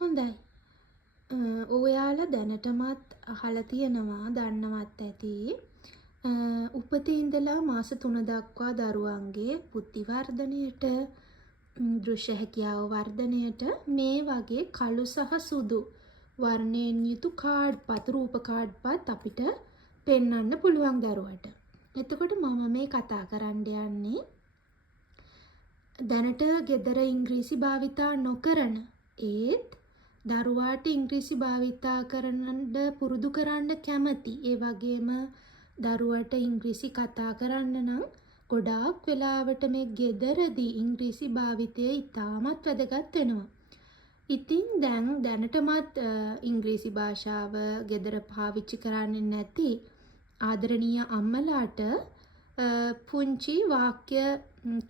හොඳයි. ඔයාලා දැනටමත් අහලා තියෙනවා දන්නවත් ඇති. උපතේ ඉඳලා මාස 3 දක්වා දරුවන්ගේ බුද්ධි වර්ධනයට, දෘශ්‍ය හැකියාව වර්ධනයට මේ වගේ කළු සහ සුදු වර්ණයෙන් යුතු කාඩ්පත්, රූප කාඩ්පත් අපිට පෙන්වන්න පුළුවන් දරුවට. එතකොට මම මේ කතා කරන්න යන්නේ දැනට ගෙදර ඉංග්‍රීසි භාවිතා නොකරන ඒත් දරුවාට ඉංග්‍රීසි භාවිතා කරන්න පුරුදු කරන්න කැමති. ඒ වගේම දරුවට ඉංග්‍රීසි කතා කරන්න නම් ගොඩාක් වෙලාවට මේ ගෙදරදී ඉංග්‍රීසි භාවිතය ඉතාමත් වැදගත් වෙනවා. ඉතින් දැනටමත් ඉංග්‍රීසි භාෂාව ගෙදර පාවිච්චි කරන්නේ නැති ආදරණීය අම්මලාට පුංචි වාක්‍ය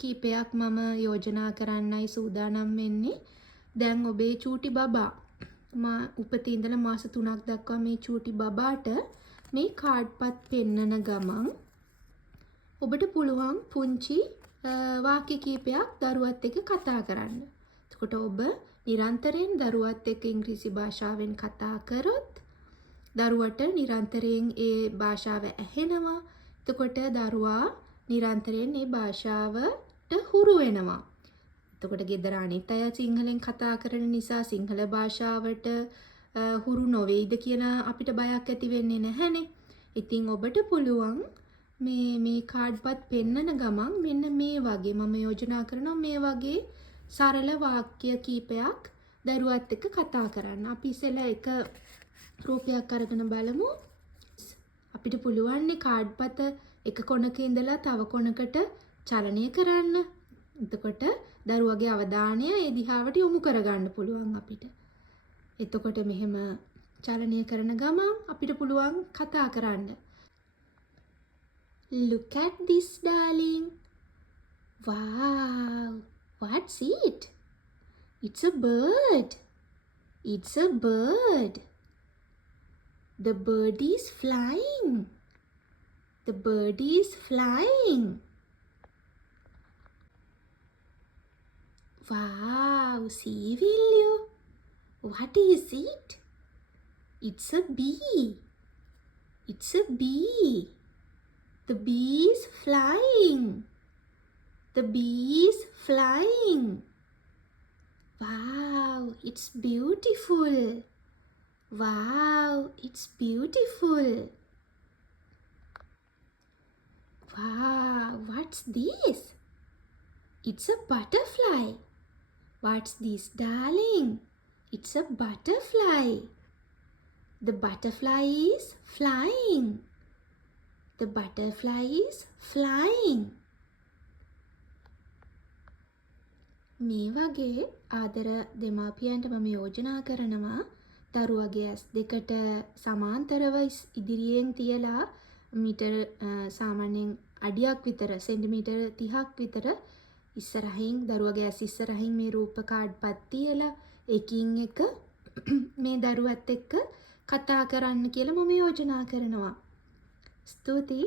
කීපයක් මම යෝජනා කරන්නයි සූදානම් වෙන්නේ. දැන් ඔබේ චූටි බබා උපතේ ඉඳලා මාස 3ක් දක්වා මේ චූටි බබාට මේ කාඩ්පත් පෙන්නන ගමන් ඔබට පුළුවන් පුංචි වාක්‍ය කීපයක් දරුවත් එක්ක කතා කරන්න. එතකොට ඔබ නිරන්තරයෙන් දරුවත් එක්ක ඉංග්‍රීසි භාෂාවෙන් කතා කරොත් දරුවට නිරන්තරයෙන් ඒ භාෂාව ඇහෙනවා. එතකොට දරුවා නිරන්තරයෙන් මේ භාෂාවට හුරු වෙනවා. එතකොට ගෙදර අනිත් අය සිංහලෙන් කතා කරන නිසා සිංහල භාෂාවට හුරු නොවේද කියන අපිට බයක් ඇති වෙන්නේ නැහැනේ. ඉතින් ඔබට පුළුවන් මේ කාඩ්පත් පෙන්නන ගමන් මෙන්න මේ වගේ මම යෝජනා කරනවා මේ වගේ සරල වාක්‍ය කීපයක් දරුවත් එක්ක කතා කරන්න. අපි ඉස්සෙල්ලා එක රූපයක් අරගෙන බලමු. අපිට පුළුවන් නේ කාඩ්පත එක කොනක ඉඳලා තව කොනකට චලනය කරන්න. එතකොට දරුවගේ අවධානය ඒ දිහාවට යොමු කරගන්න පුළුවන් අපිට. එතකොට මෙහෙම චලනය කරන ගමන් අපිට පුළුවන් කතා කරන්න. Look at this, darling. Wow, what's it? It's a bird. It's a bird. The bird is flying. The bird is flying. Wow, see, will you? What is it? It's a bee. It's a bee. The bee is flying. The bee is flying. Wow, it's beautiful. Wow, it's beautiful. Wow, what's this? It's a butterfly. What's this, darling? It's a butterfly. The butterfly is flying. The butterfly is flying. මේ වගේ ආදර දෙමාපියන්ට මම යෝජනා කරනවා දරුවගේ ඇස් දෙකට සමාන්තරව ඉදිරියෙන් තියලා මීටර සාමාන්‍යයෙන් අඩියක් විතර සෙන්ටිමීටර 30ක් විතර ඉස්සරහින් දරුවගේ ඇස් ඉස්සරහින් මේ රූප කාඩ්පත් තියලා එකින් එක මේ දරුවත් එක්ක කතා කරන්න කියලා මම යෝජනා කරනවා. ස්තුතියි.